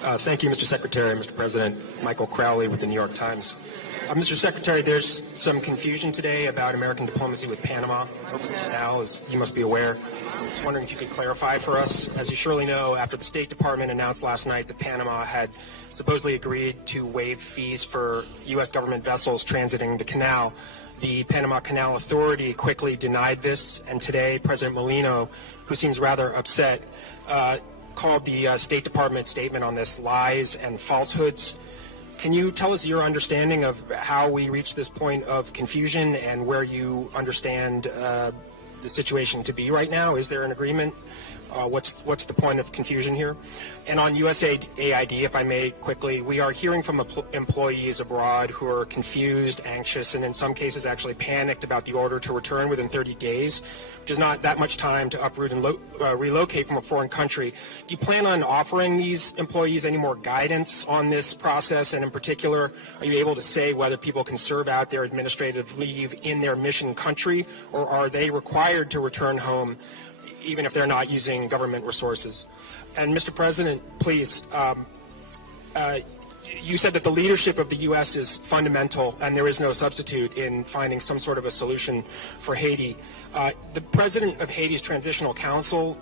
Thank you, Mr. Secretary, Mr. President. Michael Crowley with the New York Times. Mr. Secretary, there's some confusion today about American diplomacy with Panama over the canal, as you must be aware. I'm wondering if you could clarify for us. As you surely know, after the State Department announced last night that Panama had supposedly agreed to waive fees for U.S. government vessels transiting the canal, the Panama Canal Authority quickly denied this, and today President Molino, who seems rather upset, called the State Department statement on this lies and falsehoods. Can you tell us your understanding of how we reached this point of confusion and where you understand the situation to be right now? Is there an agreement? What's the point of confusion here? And on USAID, if I may quickly, we are hearing from employees abroad who are confused, anxious, and in some cases actually panicked about the order to return within 30 days, which is not that much time to uproot and relocate from a foreign country. Do you plan on offering these employees any more guidance on this process? And in particular, are you able to say whether people can serve out their administrative leave in their mission country, or are they required to return home even if they're not using government resources? And Mr. President, please, you said that the leadership of the U.S. is fundamental and there is no substitute in finding some sort of a solution for Haiti. The president of Haiti's Transitional Council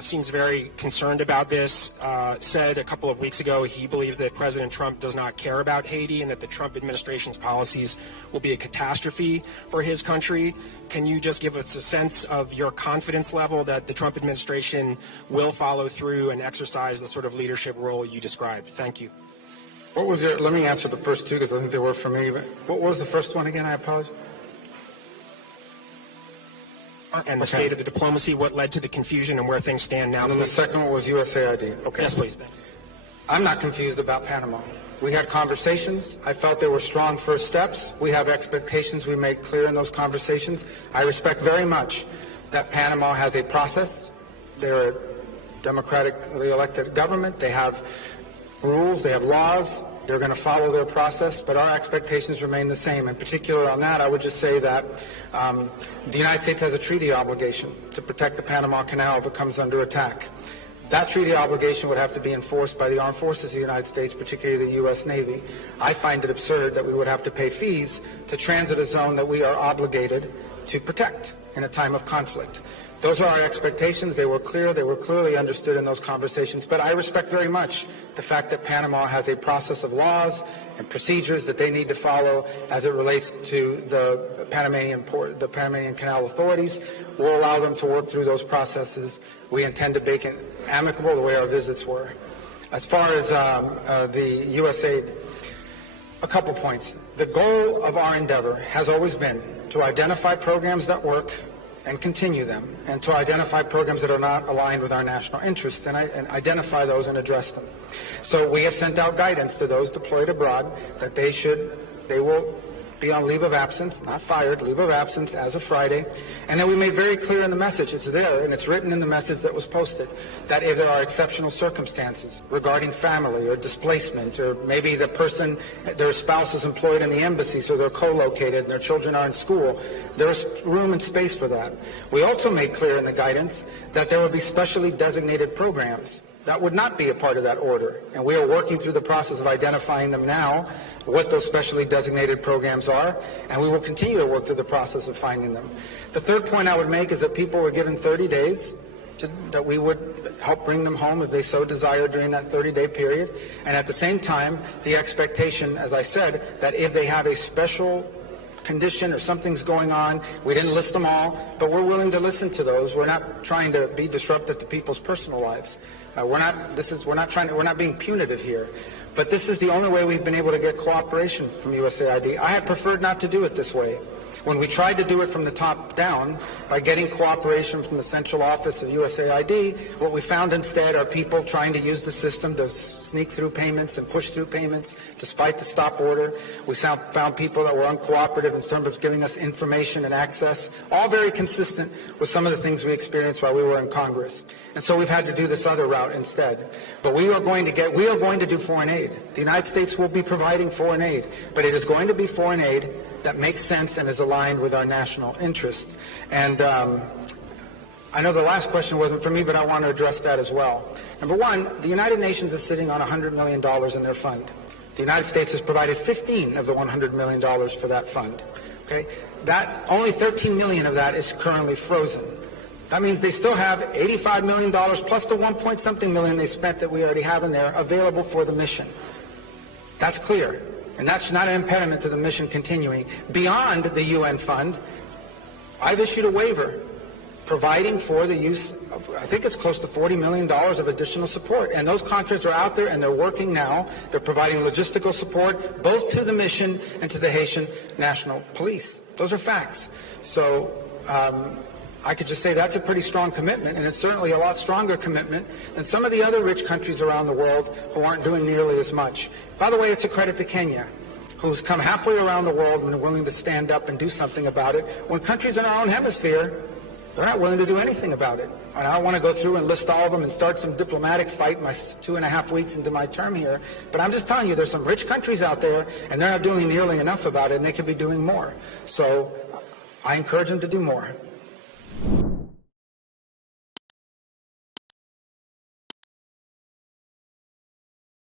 seems very concerned about this, said a couple of weeks ago he believes that President Trump does not care about Haiti and that the Trump administration's policies will be a catastrophe for his country. Can you just give us a sense of your confidence level that the Trump administration will follow through and exercise the sort of leadership role you described? Thank you. What was your, let me answer the first two because I think they were for me. What was the first one again? I apologize. And the state of the diplomacy, what led to the confusion and where things stand now. And then the second one was USAID. Okay. Yes, please. Thanks. I'm not confused about Panama. We had conversations. I felt there were strong first steps. We have expectations we made clear in those conversations. I respect very much that Panama has a process. They're a democratically elected government. They have rules. They have laws. They're going to follow their process, but our expectations remain the same. In particular on that, I would just say that the United States has a treaty obligation to protect the Panama Canal if it comes under attack. That treaty obligation would have to be enforced by the armed forces of the United States, particularly the U.S. Navy. I find it absurd that we would have to pay fees to transit a zone that we are obligated to protect in a time of conflict. Those are our expectations. They were clear. They were clearly understood in those conversations. But I respect very much the fact that Panama has a process of laws and procedures that they need to follow as it relates to the Panamanian Canal authorities. We'll allow them to work through those processes. We intend to make it amicable the way our visits were. As far as the USAID, a couple points. The goal of our endeavor has always been to identify programs that work and continue them, and to identify programs that are not aligned with our national interests and identify those and address them. So we have sent out guidance to those deployed abroad that they will be on leave of absence, not fired, leave of absence as of Friday. And then we made very clear in the message, it's there and it's written in the message that was posted, that if there are exceptional circumstances regarding family or displacement, or maybe the person, their spouse is employed in the embassy so they're co-located and their children are in school, there's room and space for that. We also made clear in the guidance that there would be specially designated programs that would not be a part of that order. And we are working through the process of identifying them now, what those specially designated programs are, and we will continue to work through the process of finding them. The third point I would make is that people were given 30 days that we would help bring them home if they so desire during that 30-day period. And at the same time, the expectation, as I said, that if they have a special condition or something's going on, we didn't list them all, but we're willing to listen to those. We're not trying to be disruptive to people's personal lives. We're not being punitive here. But this is the only way we've been able to get cooperation from USAID. I had preferred not to do it this way. When we tried to do it from the top down by getting cooperation from the central office of USAID, what we found instead are people trying to use the system to sneak through payments and push through payments despite the stop order. We found people that were uncooperative in terms of giving us information and access, all very consistent with some of the things we experienced while we were in Congress. And so we've had to do this other route instead. But we are going to do foreign aid. The United States will be providing foreign aid, but it is going to be foreign aid that makes sense and is aligned with our national interest. And I know the last question wasn't for me, but I want to address that as well. Number one, the United Nations is sitting on $100 million in their fund. The United States has provided 15 of the $100 million for that fund. Okay? Only 13 million of that is currently frozen. That means they still have $85 million plus the 1-point-something million they spent that we already have in there available for the mission. That's clear. And that's not an impediment to the mission continuing. Beyond the UN fund, I've issued a waiver providing for the use of, I think it's close to $40 million of additional support. And those contracts are out there and they're working now. They're providing logistical support both to the mission and to the Haitian National Police. Those are facts. So I could just say that's a pretty strong commitment, and it's certainly a lot stronger commitment than some of the other rich countries around the world who aren't doing nearly as much. By the way, it's a credit to Kenya, who's come halfway around the world and are willing to stand up and do something about it, when countries in our own hemisphere, they're not willing to do anything about it. And I don't want to go through and list all of them and start some diplomatic fight my 2.5 weeks into my term here, but I'm just telling you there's some rich countries out there and they're not doing nearly enough about it, and they could be doing more. So I encourage them to do more.